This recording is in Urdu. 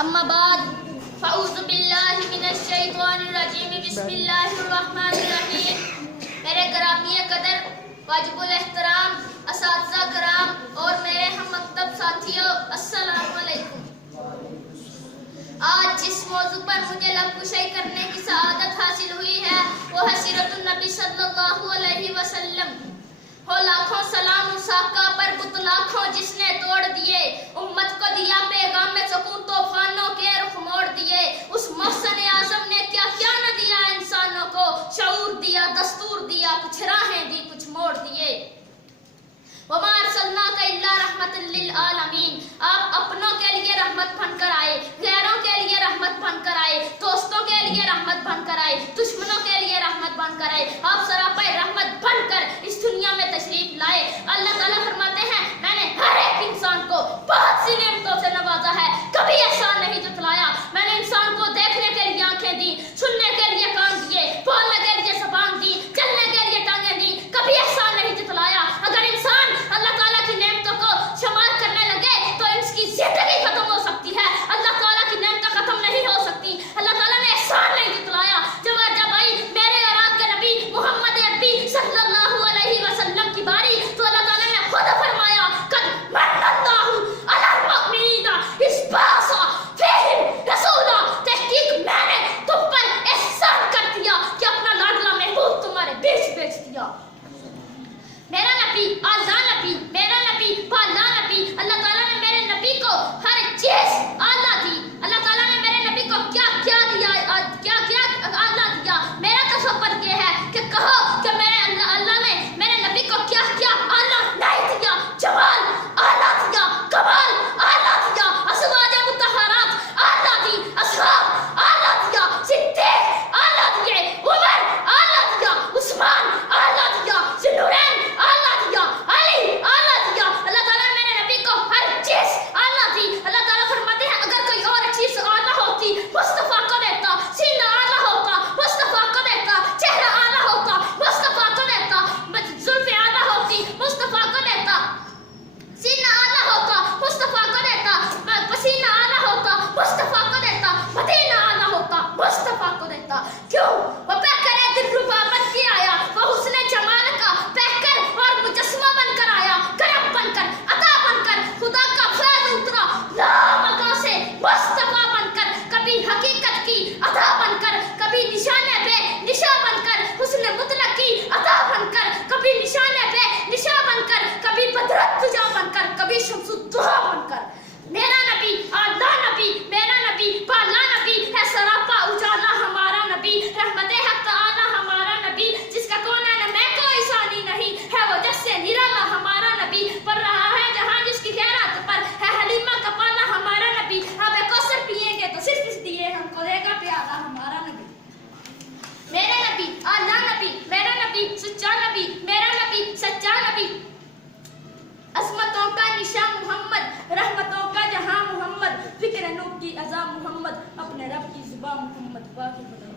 اما بعد فاعوذ باللہ من الشیطان الرجیم بسم اللہ الرحمن الرحیم. میرے گرامی قدر واجب الاحترام اساتذہ کرام اور میرے ہم مکتب ساتھیوں، السلام علیکم. آج جس موضوع پر مجھے لب کشائی کرنے کی سعادت حاصل ہوئی ہے وہ ہے سیرت النبی صلی اللہ علیہ وسلم. ہو لاکھوں سلام اس آقا پر بت لاکھوں جس نے توڑ دیے، امت کو دیا پیغام میں سکون طوفانوں کے رخ موڑ دیے. اس محسن اعظم نے کیا کیا نہ دیا انسانوں کو، شعور دیا، دستور دیا، کچھ راہیں دی، کچھ موڑ دیے. وما ارسلناک الا رحمت للعالمین. آپ اپنوں کے لیے رحمت بن کر آئے، غیروں کے لیے رحمت بن کر آئے، دوستوں کے لیے رحمت بن کر آئے، دشمنوں کے لیے رحمت بن کر آئے. آپ سراپا رحمت بن کر اس دنیا میں تشریف لائے. اللہ تعالیٰ فرماتے ہیں میں نے ہر ایک انسان کو بہت سی نعمتوں سے نوازا ہے، کبھی احسان نہیں جتلایا. میں نے انسان کو دیکھنے کے لیے آنکھیں دی، سننے کے لیے کان دیے، بولنے کے لیے زبان دی، چلنے کے لیے ٹانگیں دی، کبھی احسان نہیں جتلایا. اگر انسان اللہ تعالیٰ کی نعمتوں کو شمار کرنے لگے تو اس کی زندگی ختم ہو سکتی ہے. اللہ تعالیٰ کی نعمتیں ختم نہیں ہو سکتی. اللہ تعالیٰ نے احسان نہیں جتلایا. جب آئی میرے اور آپ کے نبی محمد عربی صلی اللہ علیہ وسلم کی باری تو اللہ تعالیٰ نے خود فرمایا قد من اللہ علی المؤمنین اذ بعث فیہم رسولا. تحقیق میں نے تم پر احسان کر دیا کہ اپنا لاڈلا محبوب تمہارے بیچ دیا. میرا نبی اعلیٰ نبی، میرا نبی بالا نبی. اللہ تعالیٰ نے میرے نبی کو ہر چیز اعلیٰ دی. اللہ تعالیٰ نے میرے نبی کو کیا کیا دیا، کیا کیا اعلیٰ دیا. میرا تصور یہ ہے کہ کہو کہ میرے اللہ نے میرے نبی کو کیا کیا اعلیٰ نہیں دیا. جمال اعلیٰ دیا، کمال اعلیٰ دیا، ازواج مطہرات اعلیٰ دی، اصحاب اعلیٰ دیا، صدیق اعلیٰ دیے، عمر اعلیٰ دیا، عثمان اعلیٰ دیا، ذوالنورین اعلیٰ دیا، علی اعلیٰ دیا. اللہ تعالیٰ نے میرے نبی کو ہر چیز اعلیٰ دی. اللہ تعالیٰ فرماتے ہیں اگر کوئی اور چیز اعلیٰ ہوتی مصطفیٰ کو دیتا. سینہ اعلیٰ ہوتا مصطفیٰ کو دیتا، چہرہ اعلیٰ ہوتا مصطفیٰ کو دیتا، زلفیں اعلیٰ ہوتی مصطفیٰ کو دیتا، سینہ اعلیٰ ہوتا مصطفیٰ کو دیتا، پسینہ اعلیٰ ہوتا مصطفیٰ کو دیتا، مدینہ اعلیٰ ہوتا مصطفیٰ کو دیتا. کیوں؟ وہ پیکر دل ربا بن کے آیا، وہ حسن جمال کا پیکر اور مجسمہ بن کر آیا، کرم بن کر، عطا بن کر، خدا کا فیض اترا لامکاں سے مصطفیٰ بن کر، کبھی حقیقت کی عطا بن کر، کبھی نشانے پہ نشاں بن کر، حسن مطلق کی عطا بن کر، کبھی نشانے پہ نشاں بن کر، کبھی بدرت تجا بن کر، کبھی شمس الضحیٰ بن کر. میرا نبی اعلیٰ نبی، میرا نبی بالا نبی ہے، سراپا اجالا ہمارا نبی، رحمت حق تعالی ہمارا نبی، جس کا کونین میں کوئی ثانی نہیں ہے، وہ جس سے نرالا ہمارا نبی، پڑھ رہا ہے جہاں جس کی خیرات پر ہے حلیمہ کا پالا ہمارا نبی. آپ کوثر پیئیں گے تو صرف اس لیے ہم کو دے گا پیالہ ہمارا نبی. میرے نبی اعلیٰ نبی، میرا نبی سچا نبی، میرا نبی سچا نبی، عظمتوں کا نشان محمد، رحمتوں کا جہاں محمد، فکر نور کی عزا محمد، اپنے رب کی زبان محمد. باقی